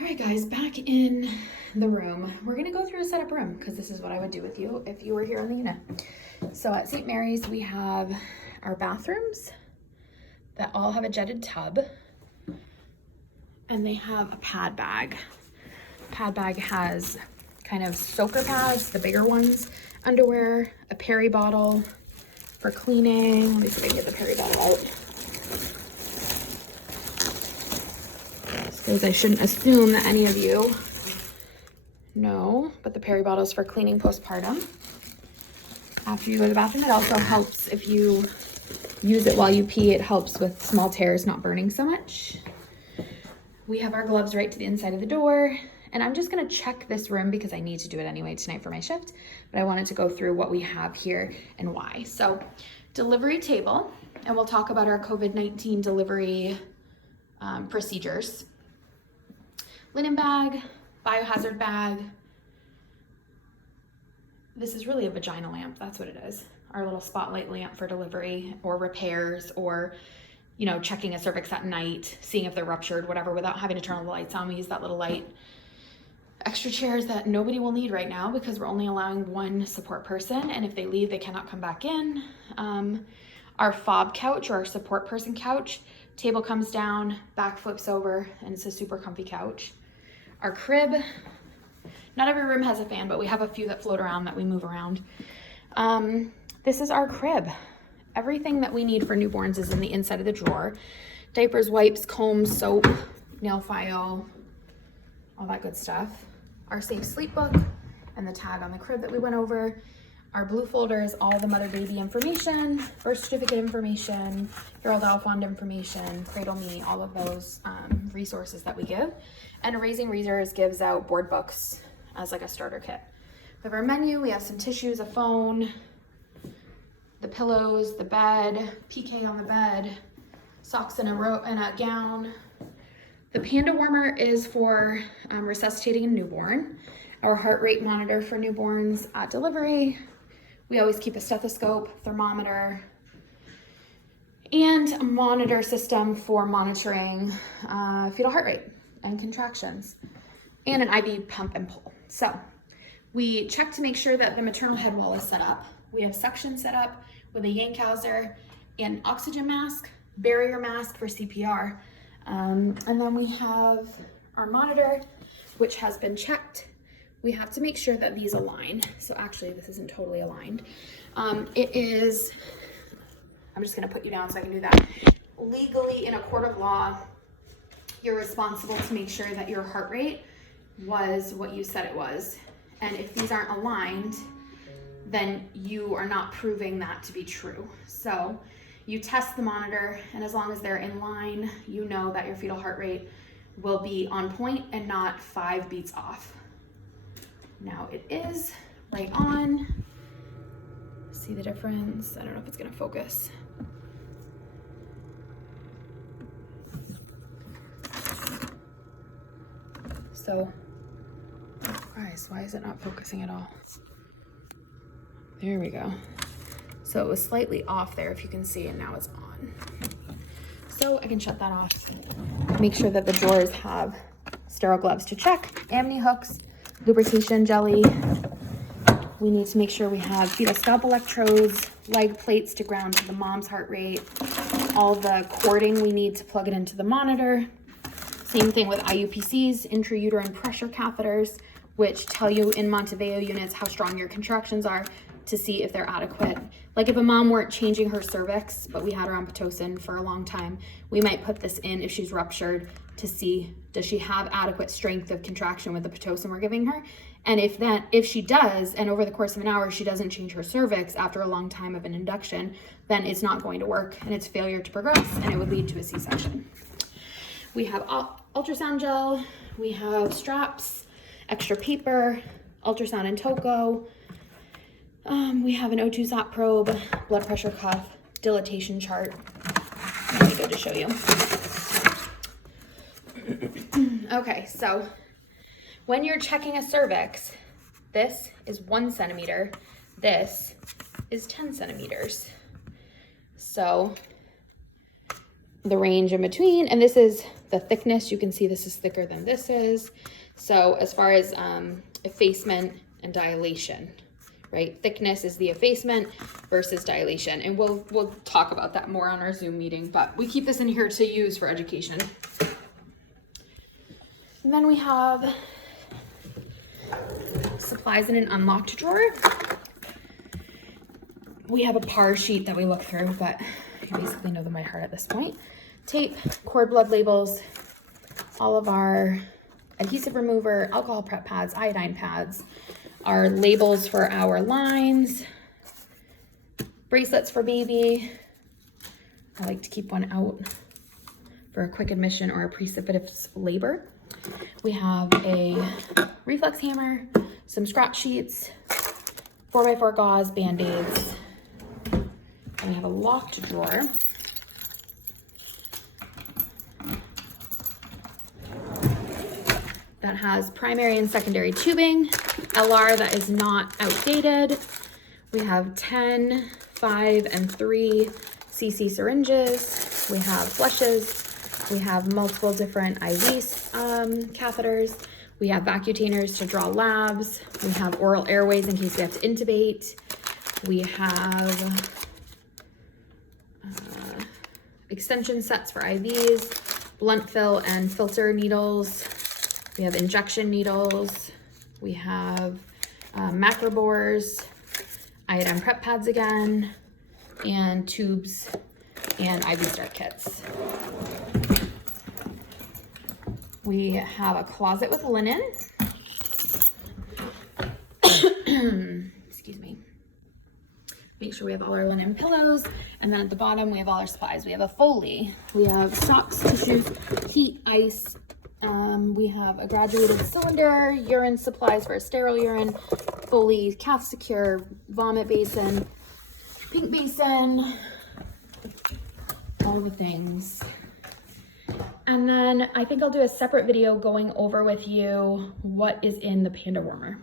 All right, guys, back in the room. We're gonna go through a setup room because this is what I would do with you if you were here on the unit. So at St. Mary's, we have our bathrooms that all have a jetted tub, and they have a pad bag. Pad bag has kind of soaker pads, the bigger ones, underwear, a peri bottle for cleaning. Let me see if I can get the peri bottle out. Because I shouldn't assume that any of you know, but the peri bottle is for cleaning postpartum. After you go to the bathroom, it also helps if you use it while you pee. It helps with small tears not burning so much. We have our gloves right to the inside of the door. And I'm just gonna check this room because I need to do it anyway tonight for my shift. But I wanted to go through what we have here and why. So, delivery table, and we'll talk about our COVID-19 delivery procedures. Linen bag, biohazard bag. This is really a vagina lamp, that's what it is. Our little spotlight lamp for delivery or repairs or, you know, checking a cervix at night, seeing if they're ruptured, whatever, without having to turn all the lights on. We use that little light. Extra chairs that nobody will need right now because we're only allowing one support person, and if they leave, they cannot come back in. Our fob couch or our support person couch, table comes down, back flips over, and it's a super comfy couch. Our crib, not every room has a fan, but we have a few that float around that we move around. This is our crib. Everything that we need for newborns is in the inside of the drawer. Diapers, wipes, combs, soap, nail file, all that good stuff. Our safe sleep book and the tag on the crib that we went over. Our blue folder is all the mother baby information, birth certificate information, Earl Fund information, Cradle Me, all of those resources that we give. And Raising Reasers gives out board books as like a starter kit. We have our menu, we have some tissues, a phone, the pillows, the bed, PK on the bed, socks and a gown. The Panda warmer is for resuscitating a newborn. Our heart rate monitor for newborns at delivery. We always keep a stethoscope, thermometer, and a monitor system for monitoring fetal heart rate and contractions, and an IV pump and pull. So we check to make sure that the maternal head wall is set up. We have suction set up with a Yankhauser and oxygen mask, barrier mask for CPR. And then we have our monitor, which has been checked. We have to make sure that these align. So actually this isn't totally aligned. It is, I'm just gonna put you down so I can do that. Legally, in a court of law, you're responsible to make sure that your heart rate was what you said it was. And if these aren't aligned, then you are not proving that to be true. So you test the monitor, and as long as they're in line, you know that your fetal heart rate will be on point and not 5 beats off. Now it is right on. See the difference? I don't know if it's gonna focus. So, Christ, why is it not focusing at all? There we go. So it was slightly off there, if you can see, and now it's on. So I can shut that off. Make sure that the drawers have sterile gloves to check, amni hooks, lubrication jelly. We need to make sure we have fetal scalp electrodes, leg plates to ground to the mom's heart rate, all the cording we need to plug it into the monitor. Same thing with IUPCs, intrauterine pressure catheters, which tell you in Monteveo units how strong your contractions are to see if they're adequate. Like if a mom weren't changing her cervix, but we had her on Pitocin for a long time, we might put this in if she's ruptured to see, does she have adequate strength of contraction with the Pitocin we're giving her? And if she does, and over the course of an hour, she doesn't change her cervix after a long time of an induction, then it's not going to work and it's failure to progress and it would lead to a C-section. We have ultrasound gel, we have straps, extra paper, ultrasound and toco. We have an O2 SAT probe, blood pressure cuff, dilatation chart. Let me go to show you. Okay, so when you're checking a cervix, this is 1 centimeter, this is 10 centimeters. So the range in between. And this is the thickness. You can see this is thicker than this is. So as far as effacement and dilation, right? Thickness is the effacement versus dilation. And we'll talk about that more on our Zoom meeting, but we keep this in here to use for education. And then we have supplies in an unlocked drawer. We have a PAR sheet that we look through, but you basically know them by heart at this point. Tape, cord blood labels, all of our adhesive remover, alcohol prep pads, iodine pads, our labels for our lines, bracelets for baby. I like to keep one out for a quick admission or a precipitous labor. We have a reflex hammer, some scratch sheets, 4x4 gauze, Band-Aids, and we have a locked drawer. That has primary and secondary tubing, LR that is not outdated. We have 10, 5, and 3 cc syringes. We have flushes. We have multiple different IV catheters. We have vacutainers to draw labs. We have oral airways in case we have to intubate. We have extension sets for IVs, blunt fill and filter needles. We have injection needles. We have macrobores, iodine prep pads again, and tubes and IV start kits. We have a closet with linen. Excuse me. Make sure we have all our linen pillows. And then at the bottom, we have all our supplies. We have a Foley. We have socks, tissues, heat, ice. We have a graduated cylinder, urine supplies for a sterile urine, Foley, calf secure, vomit basin, pink basin, all the things. And then I think I'll do a separate video going over with you what is in the Panda Warmer.